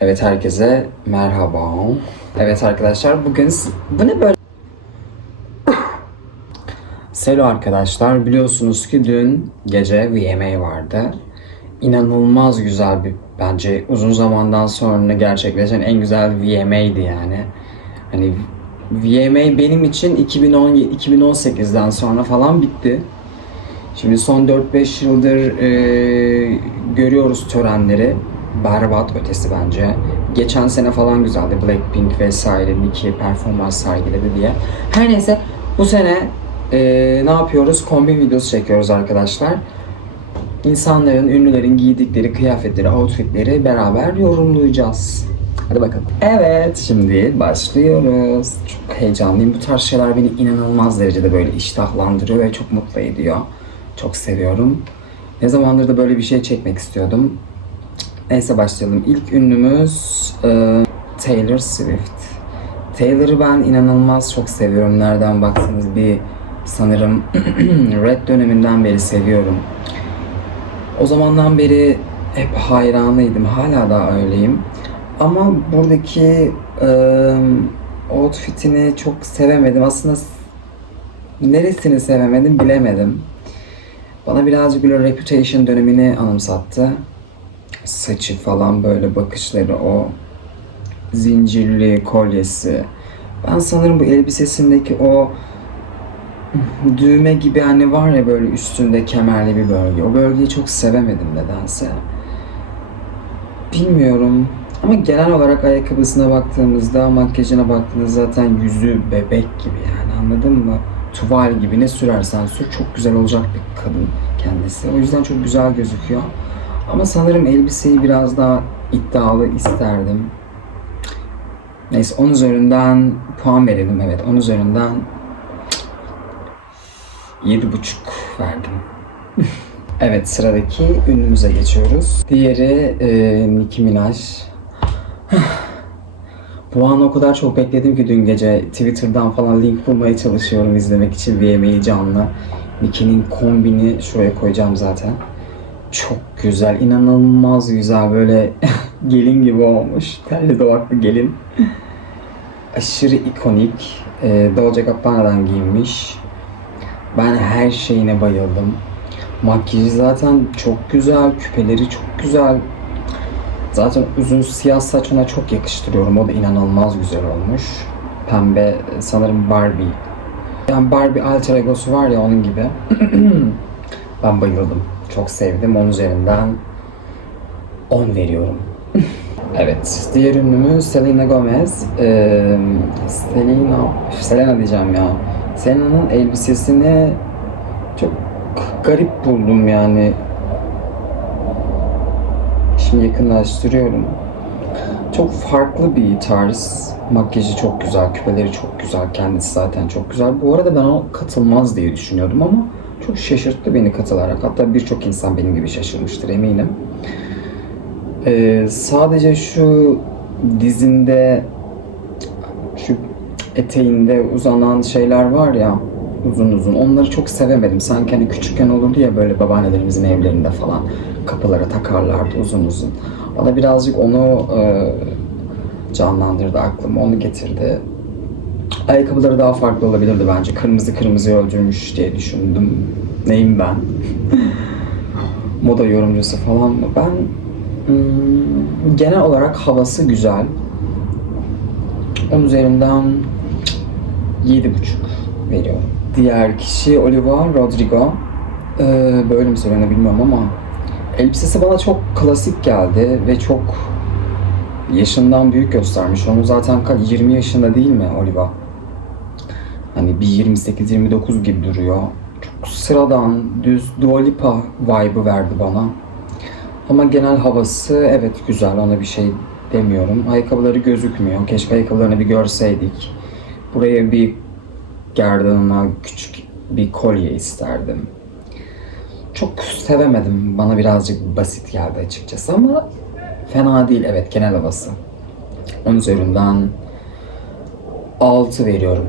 Evet herkese merhaba. Evet arkadaşlar bugün bu ne böyle? Selo arkadaşlar biliyorsunuz ki dün gece VMA vardı. İnanılmaz güzel bir bence uzun zamandan sonra gerçekleşen en güzel VMA'ydi yani. Hani VMA benim için 2010 2018'den sonra falan bitti. Şimdi son 4-5 yıldır e, görüyoruz törenleri. Berbat ötesi bence. Geçen sene falan güzeldi. Blackpink vesaire Nicki performans sergiledi diye. Her neyse bu sene e, ne yapıyoruz? Kombin videosu çekiyoruz arkadaşlar. İnsanların, ünlülerin giydikleri kıyafetleri, outfitleri beraber yorumlayacağız. Hadi bakalım. Evet, şimdi başlıyoruz. Çok heyecanlıyım. Bu tarz şeyler beni inanılmaz derecede böyle iştahlandırıyor ve çok mutlu ediyor. Çok seviyorum. Ne zamandır da böyle bir şey çekmek istiyordum. Neyse başlayalım. İlk ünlümüz e, Taylor Swift. Taylor'ı ben inanılmaz çok seviyorum. Nereden baksanız bir sanırım Red döneminden beri seviyorum. O zamandan beri hep hayranıydım. Hala da öyleyim. Ama buradaki e, outfitini çok sevemedim. Aslında neresini sevemedim bilemedim. Bana birazcık böyle Reputation dönemini anımsattı. Saçı falan böyle bakışları o zincirli kolyesi. Ben sanırım bu elbisesindeki o düğme gibi hani var ya böyle üstünde kemerli bir bölge. O bölgeyi çok sevemedim nedense. Bilmiyorum. Ama genel olarak ayakkabısına baktığımızda, makyajına baktığımızda zaten yüzü bebek gibi yani anladın mı? Tuval gibi ne sürersen sür çok güzel olacak bir kadın kendisi. O yüzden çok güzel gözüküyor. Ama sanırım elbiseyi biraz daha iddialı isterdim. Neyse 10 üzerinden puan verelim evet 10 üzerinden 7,5 verdim. evet sıradaki ünlümüze geçiyoruz. Diğeri e, Nicki Minaj. Bu an o kadar çok bekledim ki dün gece Twitter'dan falan link bulmaya çalışıyorum izlemek için VMA'yi canlı. Nicki'nin kombini şuraya koyacağım zaten. Çok güzel, inanılmaz güzel böyle gelin gibi olmuş. Terli duvaklı gelin. Aşırı ikonik. Ee, Dolce Gabbana'dan giyinmiş. Ben her şeyine bayıldım. Makyajı zaten çok güzel, küpeleri çok güzel. Zaten uzun siyah saç ona çok yakıştırıyorum. O da inanılmaz güzel olmuş. Pembe sanırım Barbie. Yani Barbie alter egosu var ya onun gibi. ben bayıldım. Çok sevdim. 10 üzerinden 10 veriyorum. evet. Diğer ünlümüz Selena Gomez. Ee, Selena, Selena diyeceğim ya. Selena'nın elbisesini çok garip buldum yani. Şimdi yakınlaştırıyorum. Çok farklı bir tarz. Makyajı çok güzel, küpeleri çok güzel, kendisi zaten çok güzel. Bu arada ben o katılmaz diye düşünüyordum ama çok şaşırttı beni katılarak. Hatta birçok insan benim gibi şaşırmıştır eminim. Ee, sadece şu dizinde, şu eteğinde uzanan şeyler var ya uzun uzun. Onları çok sevemedim. Sanki hani küçükken olurdu ya böyle babaannelerimizin evlerinde falan kapılara takarlardı uzun uzun. Da birazcık onu e, canlandırdı aklım. Onu getirdi. Ayakkabıları daha farklı olabilirdi bence. Kırmızı kırmızı öldürmüş diye düşündüm. Neyim ben? Moda yorumcusu falan mı? Ben hmm, genel olarak havası güzel. 10 üzerinden 7,5 veriyorum. Diğer kişi Oliva Rodrigo. Ee, böyle mi söyleniyor bilmiyorum ama elbisesi bana çok klasik geldi ve çok yaşından büyük göstermiş. Onu zaten kaç 20 yaşında değil mi Oliva? Hani bir 28-29 gibi duruyor. Çok sıradan, düz Dua Lipa vibe'ı verdi bana. Ama genel havası evet güzel ona bir şey demiyorum. Ayakkabıları gözükmüyor. Keşke ayakkabılarını bir görseydik. Buraya bir gerdanına küçük bir kolye isterdim. Çok sevemedim. Bana birazcık basit geldi açıkçası ama fena değil evet genel havası. 10 üzerinden 6 veriyorum.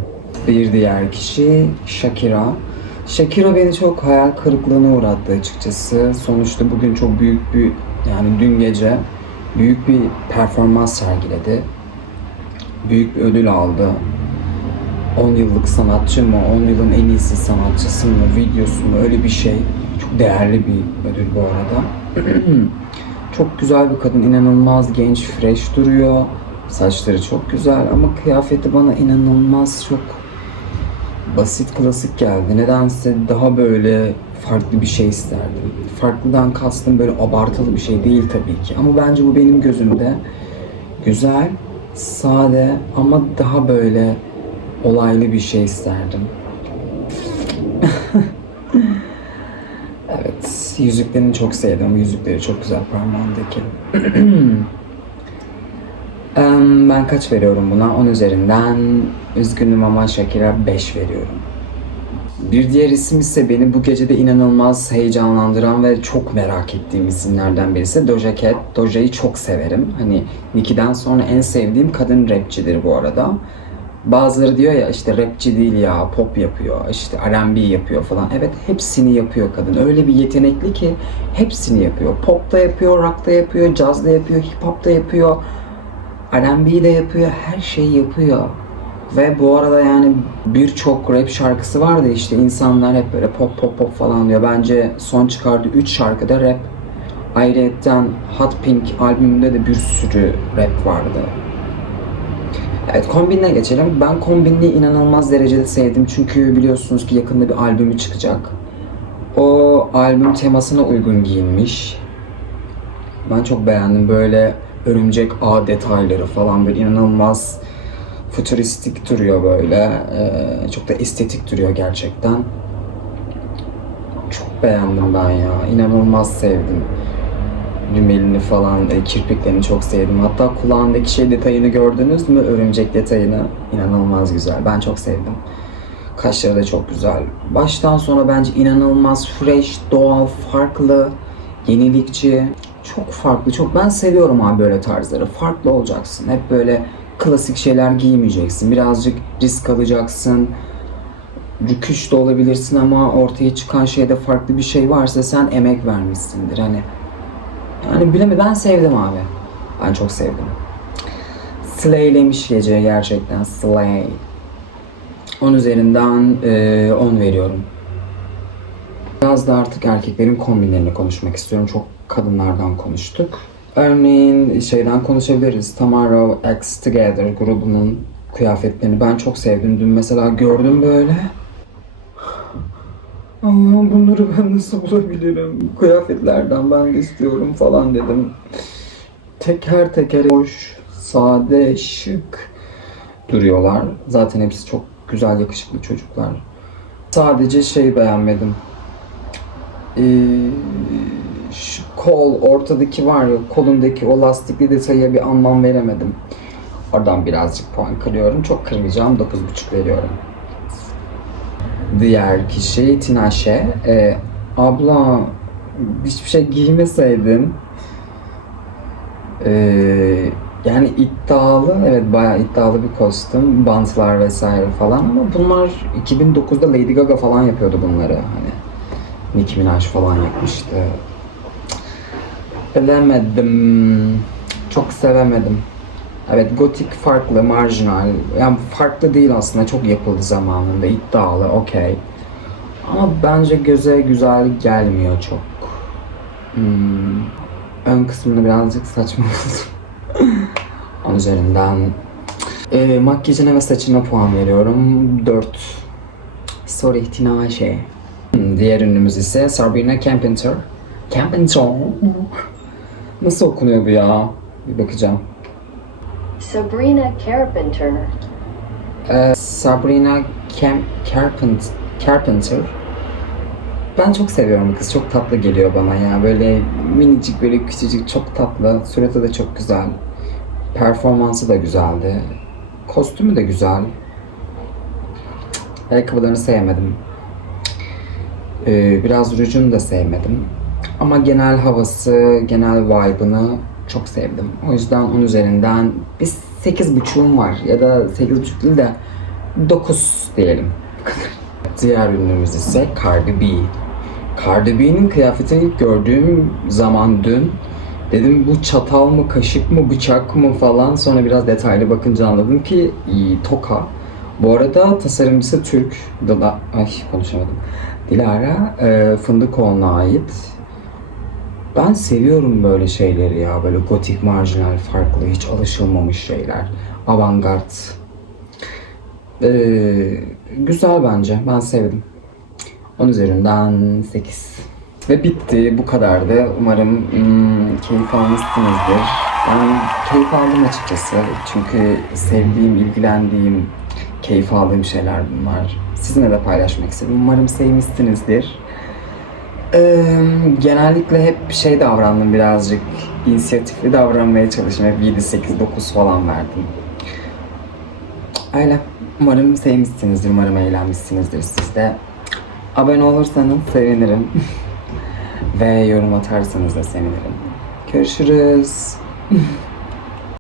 Bir diğer kişi Shakira. Shakira beni çok hayal kırıklığına uğrattı açıkçası. Sonuçta bugün çok büyük bir yani dün gece büyük bir performans sergiledi. Büyük bir ödül aldı. 10 yıllık sanatçı mı, 10 yılın en iyisi sanatçısı mı, videosu mu öyle bir şey. Çok değerli bir ödül bu arada. çok güzel bir kadın, inanılmaz genç, fresh duruyor. Saçları çok güzel ama kıyafeti bana inanılmaz çok basit, klasik geldi. Nedense daha böyle farklı bir şey isterdim. Farklıdan kastım böyle abartılı bir şey değil tabii ki. Ama bence bu benim gözümde güzel, sade ama daha böyle olaylı bir şey isterdim. evet, yüzüklerini çok sevdim. Yüzükleri çok güzel parmağındaki. Ben kaç veriyorum buna? 10 üzerinden üzgünüm ama Shakira 5 veriyorum. Bir diğer isim ise beni bu gecede inanılmaz heyecanlandıran ve çok merak ettiğim isimlerden birisi Doja Cat. Doja'yı çok severim. Hani Nicki'den sonra en sevdiğim kadın rapçidir bu arada. Bazıları diyor ya işte rapçi değil ya pop yapıyor, işte R&B yapıyor falan. Evet hepsini yapıyor kadın. Öyle bir yetenekli ki hepsini yapıyor. Pop da yapıyor, rock da yapıyor, caz da yapıyor, hip hop da yapıyor. R&B de yapıyor, her şeyi yapıyor. Ve bu arada yani birçok rap şarkısı vardı işte insanlar hep böyle pop pop pop falan diyor. Bence son çıkardığı 3 şarkıda rap. Ayrıca Hot Pink albümünde de bir sürü rap vardı. Evet kombinle geçelim. Ben kombinli inanılmaz derecede sevdim. Çünkü biliyorsunuz ki yakında bir albümü çıkacak. O albüm temasına uygun giyinmiş. Ben çok beğendim. Böyle örümcek ağ detayları falan böyle inanılmaz futuristik duruyor böyle. Ee, çok da estetik duruyor gerçekten. Çok beğendim ben ya. İnanılmaz sevdim. Dümelini falan, e, kirpiklerini çok sevdim. Hatta kulağındaki şey detayını gördünüz mü? Örümcek detayını. İnanılmaz güzel. Ben çok sevdim. Kaşları da çok güzel. Baştan sona bence inanılmaz fresh, doğal, farklı, yenilikçi. Çok farklı, çok ben seviyorum abi böyle tarzları. Farklı olacaksın. Hep böyle klasik şeyler giymeyeceksin. Birazcık risk alacaksın. Rüküş de olabilirsin ama ortaya çıkan şeyde farklı bir şey varsa sen emek vermişsindir. Hani yani bilemedim ben sevdim abi. Ben çok sevdim. Slay'lemiş gece gerçekten Slay. 10 üzerinden e, 10 veriyorum. Biraz da artık erkeklerin kombinlerini konuşmak istiyorum. Çok kadınlardan konuştuk. Örneğin şeyden konuşabiliriz. Tomorrow X Together grubunun kıyafetlerini ben çok sevdim. Dün mesela gördüm böyle. Allah'ım bunları ben nasıl bulabilirim? Kıyafetlerden ben de istiyorum falan dedim. Teker teker hoş, sade, şık duruyorlar. Zaten hepsi çok güzel, yakışıklı çocuklar. Sadece şey beğenmedim. Ee, kol, ortadaki var ya, kolundaki o lastikli detaya bir anlam veremedim. Oradan birazcık puan kırıyorum. Çok kırmayacağım. 9.5 veriyorum. Diğer kişi Tinaşe. Ee, abla hiçbir şey giymeseydin ee, yani iddialı, evet bayağı iddialı bir kostüm, bantlar vesaire falan ama bunlar 2009'da Lady Gaga falan yapıyordu bunları hani. Nicki Minaj falan yapmıştı. Bilemedim. Çok sevemedim. Evet gotik farklı, marjinal. Yani farklı değil aslında. Çok yapıldı zamanında. iddialı, okey. Ama bence göze güzel gelmiyor çok. Hmm. Ön kısmını birazcık saçma buldum. Üzerinden e, makyajına ve saçına puan veriyorum. 4. Sorry. Hmm, Diğer ünlümüz ise Sabrina Carpenter. Carpenter. Nasıl okunuyor bu ya? Bir bakacağım. Sabrina Carpenter. Ee, Sabrina Cam Carpent Carpenter. Ben çok seviyorum kız. Çok tatlı geliyor bana ya. Böyle minicik, böyle küçücük, çok tatlı. Suratı da çok güzel. Performansı da güzeldi. Kostümü de güzel. Ayakkabılarını sevmedim. Ee, biraz rujunu da sevmedim. Ama genel havası, genel vibe'ını çok sevdim. O yüzden 10 üzerinden bir 8.5'um var. Ya da 8.5 değil de 9 diyelim. Diğer ünlümüz ise Cardi B. Cardi B'nin kıyafetini ilk gördüğüm zaman dün Dedim bu çatal mı, kaşık mı, bıçak mı falan. Sonra biraz detaylı bakınca anladım ki iyi, toka. Bu arada tasarımcısı Türk. Dila, ay konuşamadım. Dilara e, Fındıkoğlu'na ait. Ben seviyorum böyle şeyleri ya. Böyle gotik, marjinal, farklı, hiç alışılmamış şeyler. Avantgard. Ee, güzel bence. Ben sevdim. 10 üzerinden 8. Ve bitti. Bu kadardı. Umarım hmm, keyif almışsınızdır. Ben keyif aldım açıkçası. Çünkü sevdiğim, ilgilendiğim, keyif aldığım şeyler bunlar. Sizinle de paylaşmak istedim. Umarım sevmişsinizdir. Ee, genellikle hep şey davrandım birazcık. inisiyatifli davranmaya çalıştım. Hep 7, 8, 9 falan verdim. Öyle. Umarım sevmişsinizdir. Umarım eğlenmişsinizdir siz de. Abone olursanız sevinirim. Ve yorum atarsanız da sevinirim. Görüşürüz.